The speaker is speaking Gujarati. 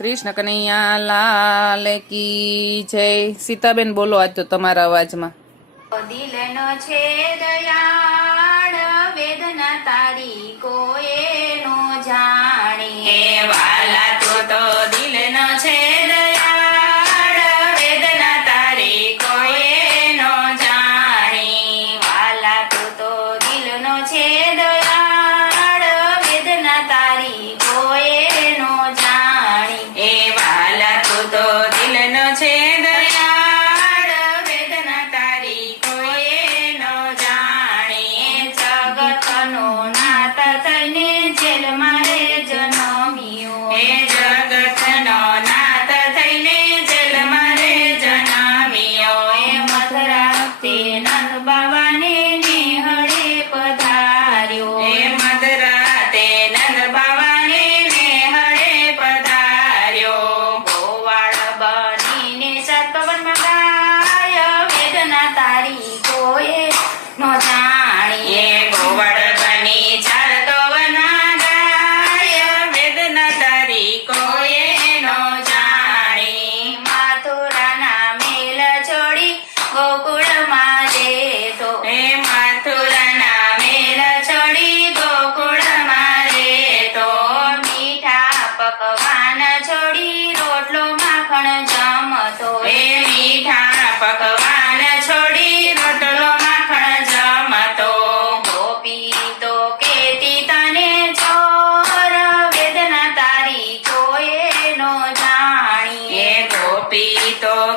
કૃષ્ણ કનૈયા લાલ કી જય. સીતાબેન, બોલો આજ તો તમારા અવાજમાં. દિલનો છે દયાળ, વેદના તારી copito,